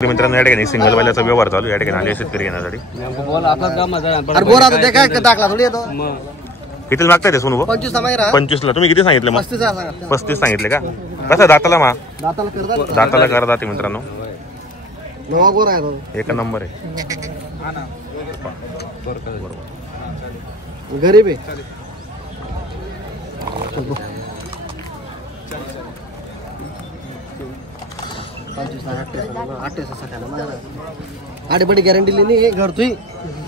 मित्रांनो या ठिकाणी सिंगल वाल्याचा व्यवहार चालू या ठिकाणी आले शेतकरी घेण्यासाठी किती मागताय ते सोनू 25 ला तुम्ही किती सांगितले मग 35 सांगितले का कसं दाताला मा दाताला करा दाते मित्रांनो एक नंबर आहे गरीब आहे आठ बड़ी गारंटी लेनी है घर तुई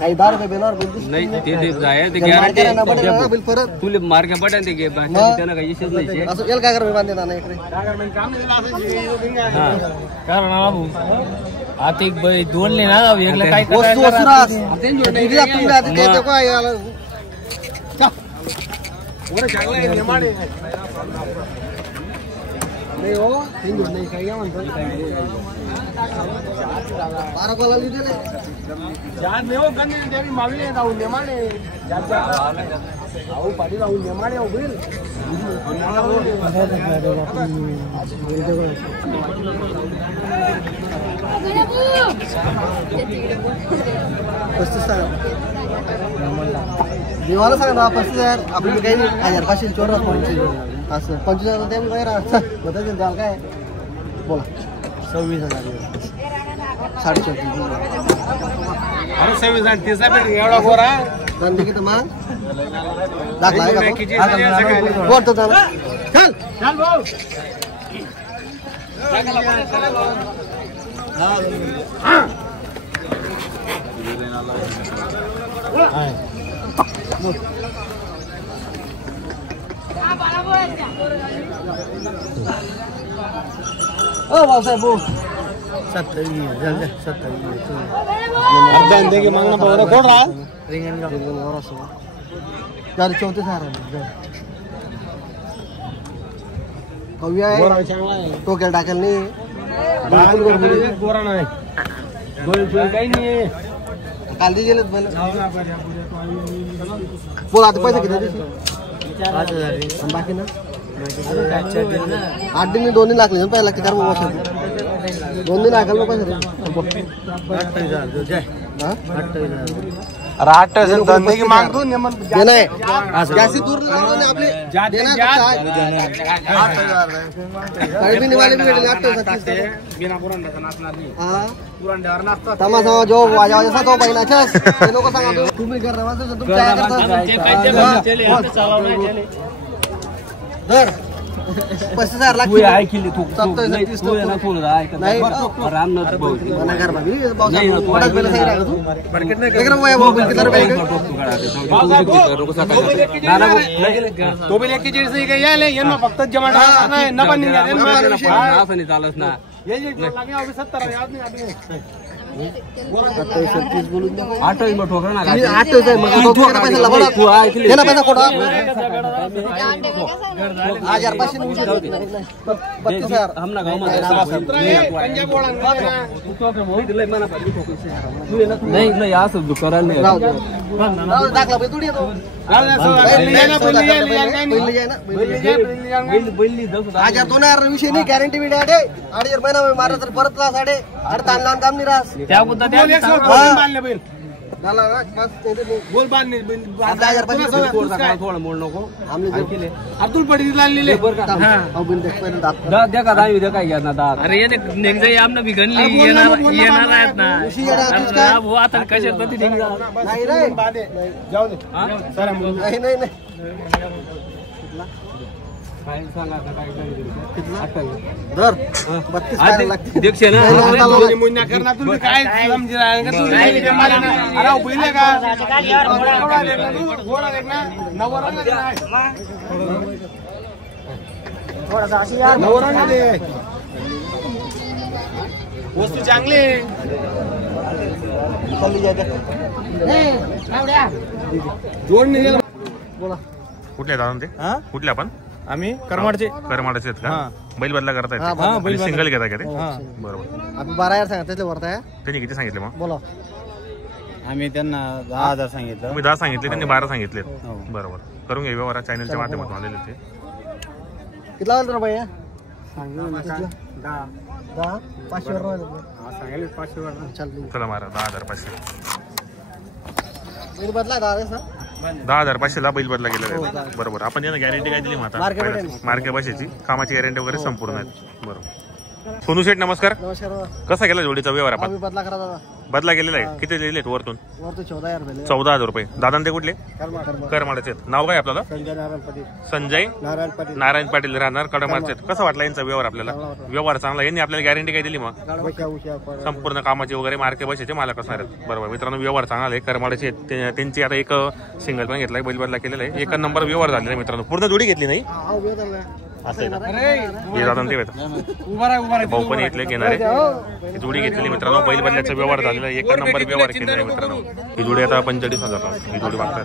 काही 10 रुपये बेनार नाही ते जाय ते गॅरंटी तुले मार के बटन ते त्यानं काही विषयच नाही असं एल काय कर बांधे ना इकडे हां कारण बाबू आता एक बाई दोनले ना वेगळं काय वस्तू वसुरास आपण जोडणे दिला तुम्ही आता ते देखो याला वर चांगला आहे नेमाडे नहीं हो तीन जोड़ नहीं खाएगा मतलब 12 कोला लीटर है जान नहीं हो गन्ने तेरी मावी है दाऊ नेमाने जात आओ पाडी दाऊ नेमाने हो बिल दिवाला सांगा 35,000 आपली काही नाही 1000 चोर असं 25,000 ते बाहेर बता दे द्याल काय बोला 26,000 34,500 अरे 26,000 30 एवढा गोरा बंदी की तमाम दाखला का बोल तो चल चल भाऊ हां ओ भाऊसाहेब 70 अर्धा देगे मागना पावरा कोण रहा रिंगणगाव असो चार 34,000 कव्या आहे तो काय टाकल नाही बिलकुल गोरा नाही गोल काही नाही काल दी गेलेत बोल आता पैसे किती 5,000 बाकी ना 8 दिन 2 दिन लागले पहिला किती रुपये बसले 2 दिन लागले पैसे 28,000 हां 28,000 धंदे की मांग तू नेमन देना है जैसे दूर लावने आपले देना 8,000 काही भी निवाले भी 28,000 बिना पुरांड्याचा नाचणार नाही हां पुरांड्यावर नाचतो तमासा जो वाजा जसा तो पहिलाच ते लोक सांगा तुम्ही कर रवाज तुम काय करता धर 35,000 लाख तू ऐकली तू ना तू नाही रामनाथ भाऊ मना कर बाबी नाही थोडा वेळ सांगितलं तू मार्केट नाही कर मोबाईल किती रुपये तो भी लेके जैसे काही आले यांना फक्त जमा नाही न पण नाही असं नाही चालत ना ये लागे अभी 70 याद नहीं आदमी 27 बोलून दे 28 में ठोकरा ना 28 आहे मग तो ठोकरा पैसा लबडा तू ऐकली देना पैसा कोडा 1,500 मुझे 32,000 हमना गाव मध्ये पंजाब बोळा तू के मोह दिले मला नाही नाही असं दुकान नाही दाखला पे तुडी तो हजार 2,000 विषय नाही गॅरंटी बिडी आहे 8,000 महिना मारा तर परत ला साडे अरे ताणला काम नाही रास त्या बुद्धा त्या बांधले बैल झाला ना बस बोल बांधले 10,000 थोडं मोड नको आमने केले अब्दुल पडी लावलेले हां अब देख पहिले दात देखा दाई देखा घ्या ना दात अरे ये नेक जाई आमने भी गणली येणार आहेत ना वो आता कशा पती नाही रे जाऊ दे सर नाही नाही नाही काय सांगा काय कितना दर 32 लागते देखशे ना मुन्ना करना तुम्ही काय समजी राहिला का तू अरे पहिले का घोडा देख ना नवरंग दे थोड़ा सा अशी यार नवरंग दे वस्तू चांगली चालली जाते ए आवड्या जोड नाही बोला कुठले दादा ते कुठले आपण आम्ही करमाडचे आहेत का बैल बदला करतायत सिंगल घेता का ते बरोबर आपण 12,000 सांगितले वरता त्यांनी किती सांगितले मग बोला आम्ही त्यांना 10,000 सांगितलं तुम्ही 10 सांगितले त्यांनी 12 सांगितले बरोबर करून घे व्यवहार चॅनलच्या माध्यमातून आलेले ते किती लागलं रे भैया 10 चला मारा 10,500. बदला 10,500 ला बैल बदला गेला आहे. बरोबर. आपण यांना गॅरंटी काय दिली मग आता? मार्के भाषेची कामाची गॅरंटी वगैरे संपूर्ण आहे. बरोबर. सोनू शेठ नमस्कार. नमस्कार. कसा गेला जोडीचा व्यवहार? आपण बदला करा दादा. बदला गेलेला आहे. किती दिलेत वरतून? 14,000 रुपये. दादा ते कुठले? करमाळाचे. नाव काय आपल्याला? संजय नारायण पाटील राहणार कडमाळचे. कसा वाटला यांचा व्यवहार आपल्याला? व्यवहार चांगला. यांनी आपल्याला गॅरंटी काय दिली मग? संपूर्ण कामाची वगैरे मार्के भाषेचे मालक असणार आहेत. बरोबर मित्रांनो, व्यवहार चांगला आहे. करमाळाचे त्यांची आता एक सिंगल पण घेतलाय, बैल बदला केलेला आहे. एक नंबर व्यवहार झालेला आहे मित्रांनो. पूर्ण जोडी घेतली नाही असं आहे ना? हे दादा ते भाऊ पण घेतले घेणारे जोडी घेतलेली मित्रांनो. बैल बदल्याचा व्यवहार झालेला आहे. एक नंबर व्यवहार केलेला आहे मित्रांनो. ही जोडी आता 45,000 ही जोडी मागतात.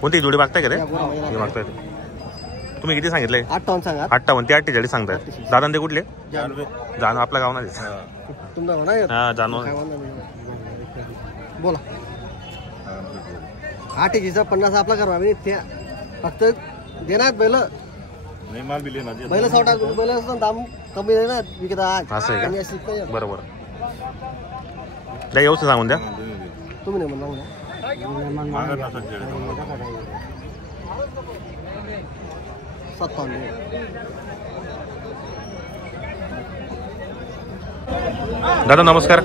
कोणती जोडी मागताय का ते? हे मागताय. तुम्ही किती सांगितले? 58 ते 48 सांगताय. दादा ते कुठले? जाणू आपला गाव ना. हा जाणू. बोला. 8,000 50 आपला करू आम्ही. ते फक्त देणार बैल बैल 100 बैल दाम कमी आहे ना विकतात. असं आहे का? बरोबर. द्या व्यवस्थित सांगून द्या. तुम्ही नाही म्हणा 57. दादा नमस्कार.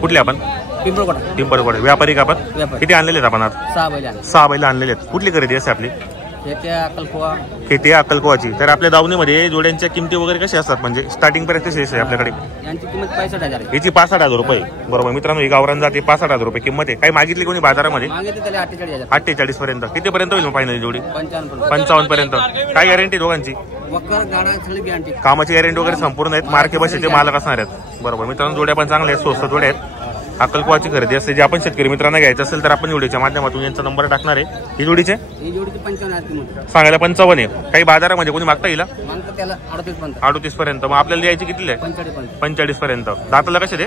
कुठले आपण? पिंपळकोट. व्यापारी का आपण? किती आणलेले आहेत आपण आज? 6 बैल आणलेले आहेत. कुठली खरेदी असते आपली? खेती अक्कलकोवाची. तर आपल्या दावणीमध्ये जोड्यांच्या किमती वगैरे कशा असतात? म्हणजे स्टार्टिंग पर्यंत कशी आहे आपल्याकडे? यांची किंमत 65,000 आहे. याची 65,000 रुपये. बरोबर मित्रांनो, ही गावरान जाते 65,000 रुपये किंमत आहे. काही मागितली कोणी बाजारामध्ये? 48 पर्यंत. किती पर्यंत होईल फायनल जोडी? 55 पर्यंत. काय गॅरंटी दोघांची? कामाची गॅरंटी वगैरे संपूर्ण आहेत. मार्के भाषेचे मालक असणार आहेत. बरोबर मित्रांनो, जोड्या पण चांगल्या आहेत, स्वस्त जोड्या आहेत. अक्कलकोवाची खरेदी असते. जे आपण शेतकरी मित्रांना घ्यायचं असेल तर आपण व्हिडिओच्या माध्यमातून यांचा नंबर टाकणार आहे. ही जोडीचे सांगायला 55 आहे. काही बाजारामध्ये कोणी मागता येईल 38 पर्यंत. मग आपल्याला द्यायची किती आहे? 45 पर्यंत. दाताला कसे ते?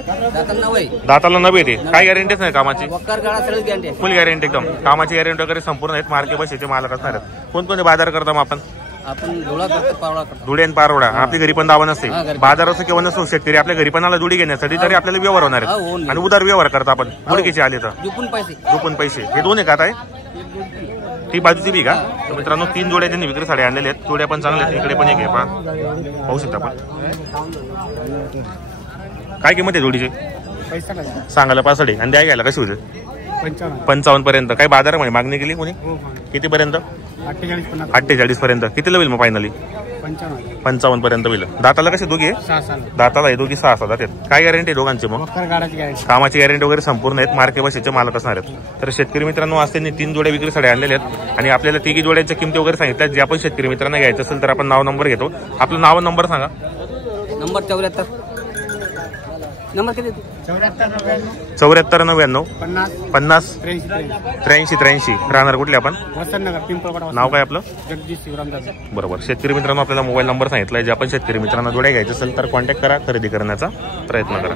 दाताला 90 ते. काय गॅरंटीच नाही कामाची? फुल गॅरंटी एकदम. कामाची गॅरंटी वगैरे संपूर्ण आहेत. मार्के भाषेचे मालक असणार आहेत. कोणकोणते बाजार करता मग आपण? धुळे आणि पारोडा. आपली घरी पण दावा नसते. बाजार असं किंवा नसतो, शेतकरी आपल्या घरी पण जोडी घेण्यासाठी तरी आपल्याला व्यवहार होणार आहे. आणि उदार व्यवहार करता आपण. गुडकीचे आले तर दुपून पैसे. हे दोन आहे का? आता ती बाजूची बी का? तर मित्रांनो 3 जोड्या त्यांनी विक्रीसाठी आणलेल्या आहेत. जोड्या पण चांगल्या आहेत. इकडे पण एक आहे पहा, पाहू शकता आपण. काय किंमत आहे जोडीची? सांगायला 65 आणि द्या घ्यायला कशी होते? 55 पर्यंत. काही बाजारामध्ये मागणी केली कोणी? किती पर्यंत? 48 पर्यंत. कितीला होईल मग फायनली? 55 पर्यंत होईल. दाताला कसे दोघी? दाताला हे दोघी 6 जातात. काय गॅरंटी दोघांची मग? कामाची गॅरंटी वगैरे संपूर्ण आहेत. मार्के भाषेचे मालक असणार आहेत. तर शेतकरी मित्रांनो आज त्यांनी 3 जोड्या विक्रीसाठी आणलेल्या आहेत. आणि आपल्याला 3 जोड्यांच्या किमती वगैरे सांगितल्या. जे आपण शेतकरी मित्रांना घ्यायचं असेल तर आपण नाव नंबर घेतो. आपलं नाव नंबर सांगा. नंबर 7499 50 83. राहणार कुठले आपण? नाव काय आपलं? बरोबर. शेतकरी मित्रांनो आपल्याला मोबाईल नंबर सांगितलाय. जे आपण शेतकरी मित्रांना जोड्या घ्यायचं असेल तर कॉन्टॅक्ट करा. खरेदी करण्याचा प्रयत्न करा.